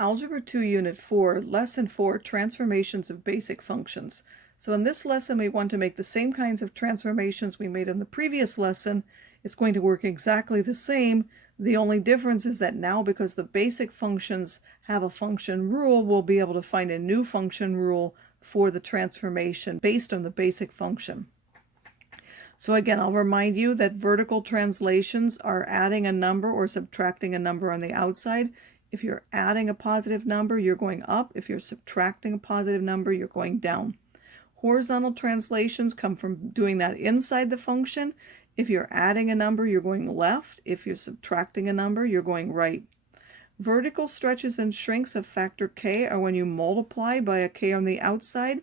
Algebra 2, Unit 4, Lesson 4, Transformations of Basic Functions. So in this lesson, we want to make the same kinds of transformations we made in the previous lesson. It's going to work exactly the same. The only difference is that now, because the basic functions have a function rule, we'll be able to find a new function rule for the transformation based on the basic function. So again, I'll remind you that vertical translations are adding a number or subtracting a number on the outside. If you're adding a positive number, you're going up. If you're subtracting a positive number, you're going down. Horizontal translations come from doing that inside the function. If you're adding a number, you're going left. If you're subtracting a number, you're going right. Vertical stretches and shrinks of factor k are when you multiply by a k on the outside.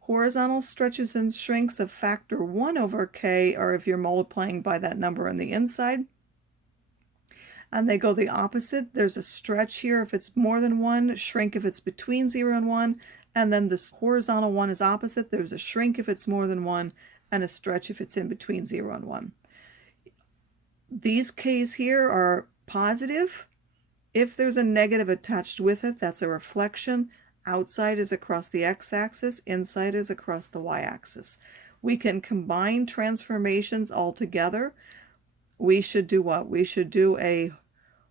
Horizontal stretches and shrinks of factor 1 over k are if you're multiplying by that number on the inside. And they go the opposite. There's a stretch here if it's more than 1, shrink if it's between 0 and 1, and then this horizontal one is opposite. There's a shrink if it's more than 1, and a stretch if it's in between 0 and 1. These k's here are positive. If there's a negative attached with it, that's a reflection. Outside is across the x-axis, inside is across the y-axis. We can combine transformations all together. We should do what? We should do a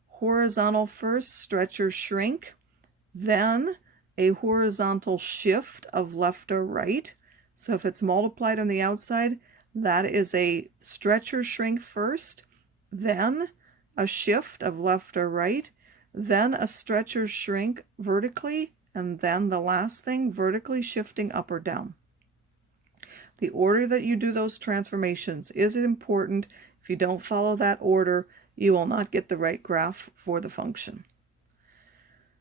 horizontal first, stretch or shrink, then a horizontal shift of left or right. So if it's multiplied on the outside, that is a stretch or shrink first, then a shift of left or right, then a stretch or shrink vertically, and then the last thing, vertically shifting up or down. The order that you do those transformations is important. If you don't follow that order, you will not get the right graph for the function.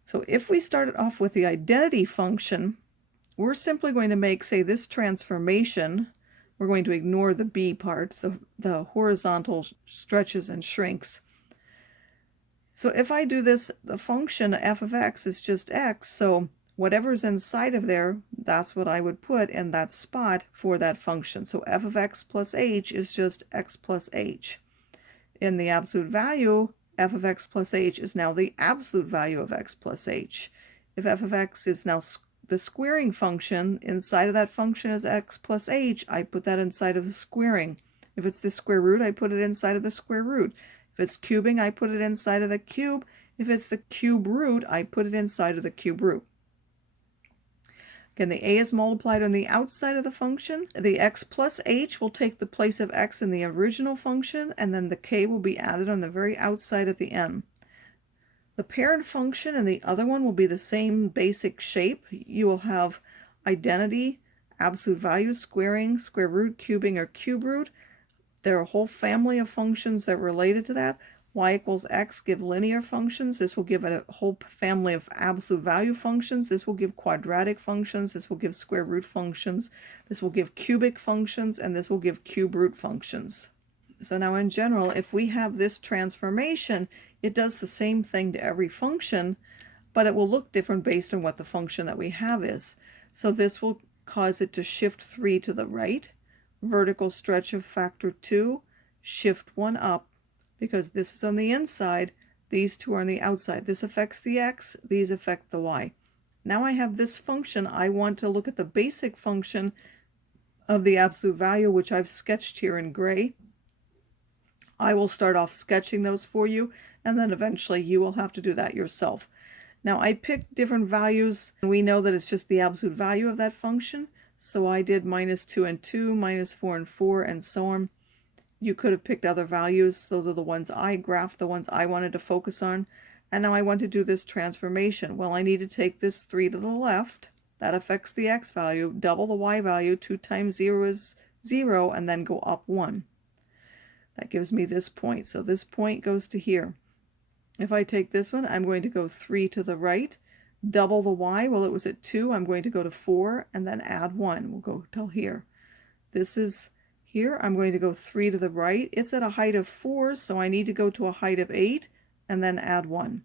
So if we started off with the identity function, we're simply going to make, say, this transformation. We're going to ignore the b part, the horizontal stretches and shrinks. So if I do this, the function f of x is just x, so whatever's inside of there, that's what I would put in that spot for that function. So f of x plus h is just x plus h. In the absolute value, f of x plus h is now the absolute value of x plus h. If f of x is now the squaring function, inside of that function is x plus h, I put that inside of the squaring. If it's the square root, I put it inside of the square root. If it's cubing, I put it inside of the cube. If it's the cube root, I put it inside of the cube root. Again, the a is multiplied on the outside of the function. The x plus h will take the place of x in the original function, and then the k will be added on the very outside at the end. The parent function and the other one will be the same basic shape. You will have identity, absolute value, squaring, square root, cubing, or cube root. There are a whole family of functions that are related to that. Y equals x give linear functions. This will give a whole family of absolute value functions. This will give quadratic functions. This will give square root functions. This will give cubic functions, and this will give cube root functions. So now in general, if we have this transformation, it does the same thing to every function, but it will look different based on what the function that we have is. So this will cause it to shift 3 to the right, vertical stretch of factor 2, shift 1 up, because this is on the inside, these two are on the outside. This affects the x, these affect the y. Now I have this function. I want to look at the basic function of the absolute value, which I've sketched here in gray. I will start off sketching those for you, and then eventually you will have to do that yourself. Now I picked different values, and we know that it's just the absolute value of that function. So I did -2 and 2, -4 and 4, and so on. You could have picked other values. Those are the ones I graphed, the ones I wanted to focus on. And now I want to do this transformation. Well, I need to take this 3 to the left. That affects the x value. Double the y value. 2 times 0 is 0, and then go up 1. That gives me this point. So this point goes to here. If I take this one, I'm going to go 3 to the right. Double the y. Well, it was at 2. I'm going to go to 4, and then add 1. We'll go till here. This is here. I'm going to go 3 to the right. It's at a height of 4, so I need to go to a height of 8, and then add 1.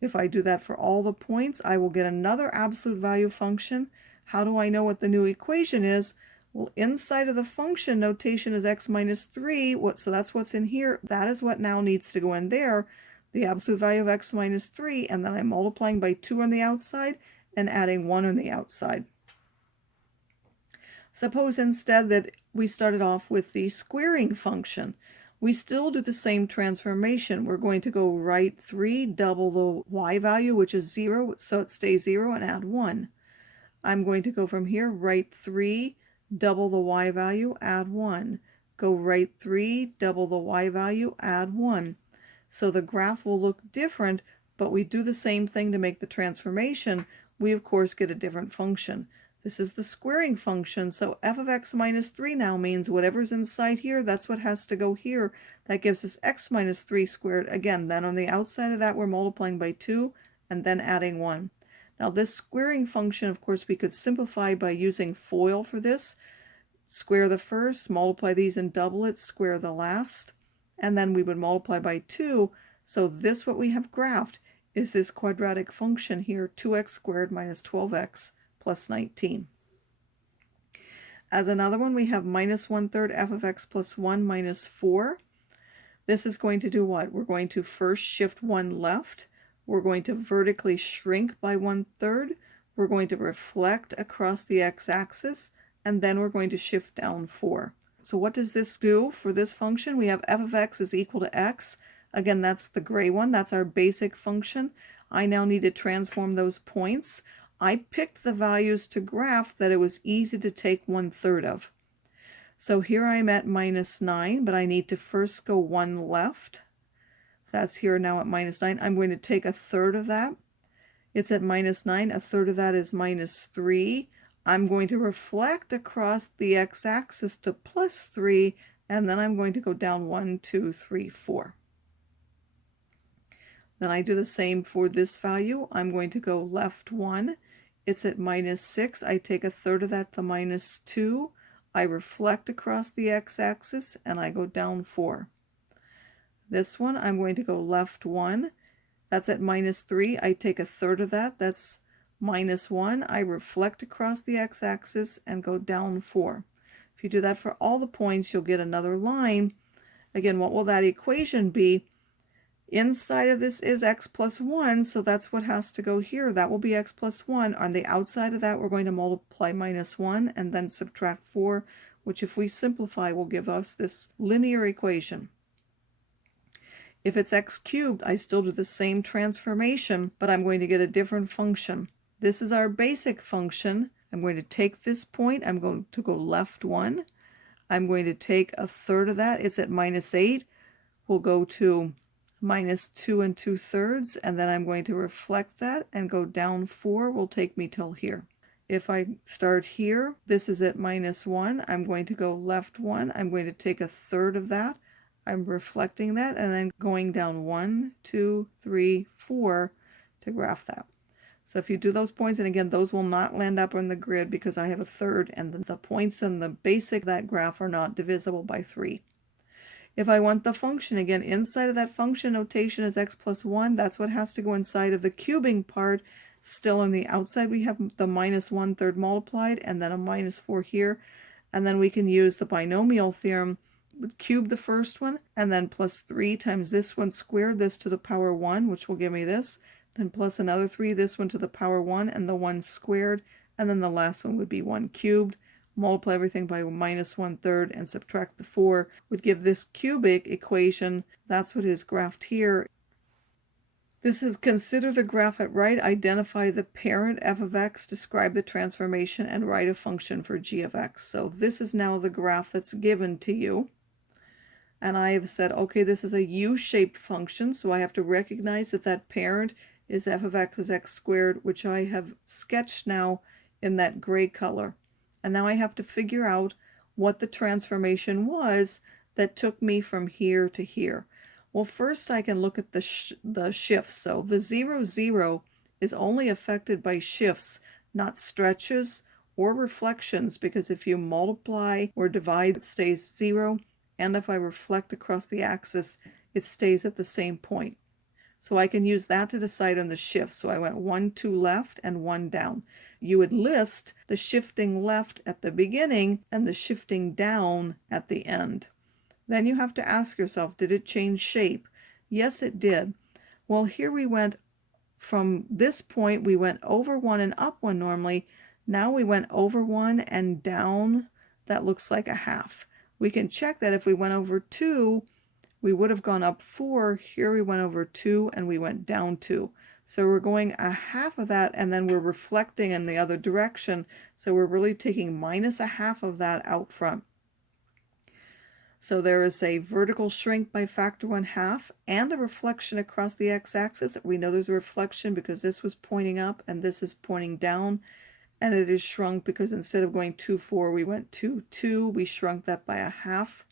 If I do that for all the points, I will get another absolute value function. How do I know what the new equation is? Well, inside of the function, notation is x minus 3, so that's what's in here. That is what now needs to go in there. the absolute value of x minus 3, and then I'm multiplying by 2 on the outside and adding 1 on the outside. Suppose instead that we started off with the squaring function. We still do the same transformation. We're going to go right 3, double the y value, which is 0, so it stays 0, and add 1. I'm going to go from here, right 3, double the y value, add 1. Go right 3, double the y value, add 1. So the graph will look different, but we do the same thing to make the transformation. We, of course, get a different function. This is the squaring function, so f of x minus 3 now means whatever's inside here, that's what has to go here. That gives us x minus 3 squared. Again, then on the outside of that, we're multiplying by 2 and then adding 1. Now this squaring function, of course, we could simplify by using FOIL for this. Square the first, multiply these and double it, square the last, and then we would multiply by 2. So this, what we have graphed, is this quadratic function here, 2x squared minus 12x plus 19. As another one, we have minus 1/3 f of x plus 1 minus 4. This is going to do what? We're going to first shift 1 left. We're going to vertically shrink by 1/3. We're going to reflect across the x-axis, and then we're going to shift down 4. So what does this do for this function? We have f of x is equal to x. Again, that's the gray one. That's our basic function. I now need to transform those points. I picked the values to graph that it was easy to take 1/3 of. So here I'm at minus 9, but I need to first go 1 left. That's here now at minus 9. I'm going to take 1/3 of that. It's at minus 9. 1/3 of that is minus 3. I'm going to reflect across the x-axis to plus 3, and then I'm going to go down 1, 2, 3, 4. Then I do the same for this value. I'm going to go left 1. It's at minus 6. I take 1/3 of that to minus 2. I reflect across the x-axis, and I go down 4. This one, I'm going to go left 1. That's at minus 3. I take 1/3 of that. That's minus 1. I reflect across the x-axis and go down 4. If you do that for all the points, you'll get another line. Again, what will that equation be? Inside of this is x plus 1, so that's what has to go here. That will be x plus 1. On the outside of that, we're going to multiply minus 1 and then subtract 4, which if we simplify will give us this linear equation. If it's x cubed, I still do the same transformation, but I'm going to get a different function. This is our basic function. I'm going to take this point. I'm going to go left 1. I'm going to take 1/3 of that. It's at minus 8. We'll go to minus 2 and 2/3, and then I'm going to reflect that and go down 4 will take me till here. If I start here, this is at minus 1. I'm going to go left 1. I'm going to take 1/3 of that. I'm reflecting that and then going down 1, 2, 3, 4 to graph that. So if you do those points, and again, those will not land up on the grid because I have 1/3, and the points in the basic of that graph are not divisible by 3. If I want the function, again, inside of that function notation is x plus 1. That's what has to go inside of the cubing part. Still on the outside, we have the minus 1/3 multiplied, and then a minus 4 here. And then we can use the binomial theorem. Cube the first one, and then plus 3 times this one squared, this to the power 1, which will give me this. Then plus another 3, this one to the power 1, and the 1 squared. And then the last one would be 1 cubed. Multiply everything by minus 1/3 and subtract the 4 would give this cubic equation. That's what is graphed here. This is consider the graph at right, identify the parent f of x, describe the transformation, and write a function for g of x. So this is now the graph that's given to you. And I have said, okay, this is a u-shaped function, so I have to recognize that that parent is f of x is x squared, which I have sketched now in that gray color. And now I have to figure out what the transformation was that took me from here to here. Well, first I can look at the shifts. So the 0, 0 is only affected by shifts, not stretches or reflections, because if you multiply or divide, it stays 0. And if I reflect across the axis, it stays at the same point. So I can use that to decide on the shift. So I went 1, 2 left and 1 down. You would list the shifting left at the beginning and the shifting down at the end. Then you have to ask yourself, did it change shape? Yes, it did. Well, here we went from this point, we went over 1 and up 1 normally. Now we went over 1 and down. That looks like a half. We can check that if we went over 2, we would have gone up 4. Here we went over 2 and we went down 2. So we're going a half of that, and then we're reflecting in the other direction. So we're really taking minus a half of that out front. So there is a vertical shrink by factor 1/2 and a reflection across the x-axis. We know there's a reflection because this was pointing up and this is pointing down. And it is shrunk because instead of going 2, 4, we went 2, 2. We shrunk that by a half.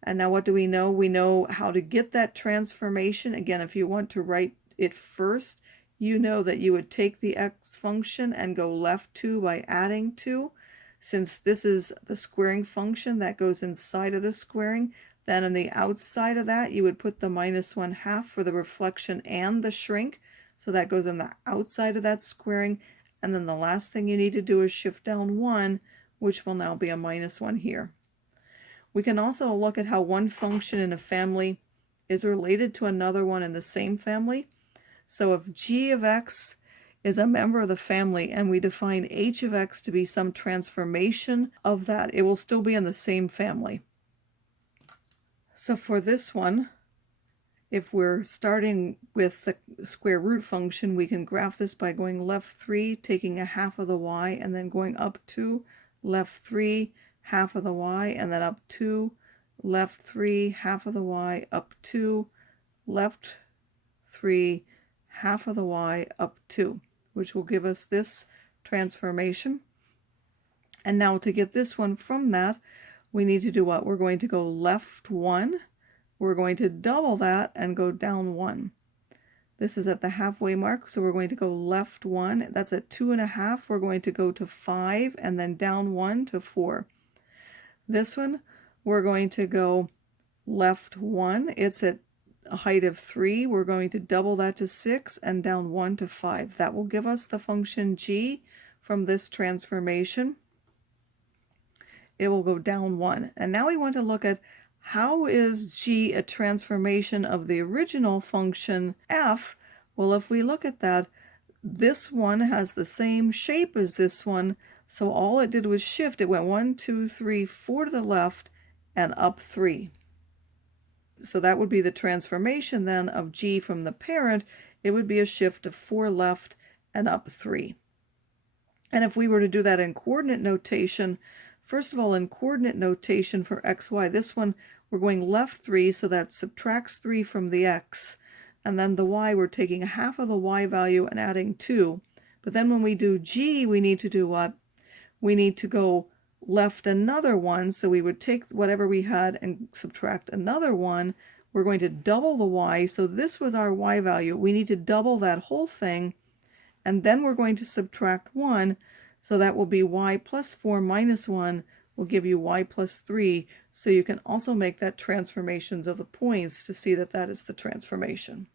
And now what do we know? We know how to get that transformation. Again, if you want to write it first, you know that you would take the x function and go left 2 by adding 2. Since this is the squaring function that goes inside of the squaring, then on the outside of that, you would put the minus 1/2 for the reflection and the shrink. So that goes on the outside of that squaring. And then the last thing you need to do is shift down 1, which will now be a minus 1 here. We can also look at how one function in a family is related to another one in the same family. So if g of x is a member of the family and we define h of x to be some transformation of that, it will still be in the same family. So for this one, if we're starting with the square root function, we can graph this by going left 3, taking a half of the y, and then going up 2, left 3, half of the y, and then up 2, left 3, half of the y, up 2, left 3, half of the y, up 2, which will give us this transformation. And now to get this one from that, we need to do what? We're going to go left 1. We're going to double that and go down 1. This is at the halfway mark, so we're going to go left 1. That's at 2.5. We're going to go to 5 and then down 1 to 4. This one, we're going to go left 1. It's at a height of 3. We're going to double that to 6 and down 1 to 5. That will give us the function g from this transformation. It will go down 1. And now we want to look at how is g a transformation of the original function f? Well, if we look at that, this one has the same shape as this one, so all it did was shift. It went 1, 2, 3, 4 to the left and up 3. So that would be the transformation then of g from the parent. It would be a shift of 4 left and up 3. And if we were to do that in coordinate notation, first of all, in coordinate notation for xy, this one we're going left 3, so that subtracts 3 from the x. And then the y, we're taking a half of the y value and adding 2. But then when we do g, we need to do what? We need to go left another 1, so we would take whatever we had and subtract another 1. We're going to double the y, so this was our y value. We need to double that whole thing, and then we're going to subtract 1, so that will be y plus 4 minus 1 will give you y plus 3, so you can also make that transformations of the points to see that that is the transformation.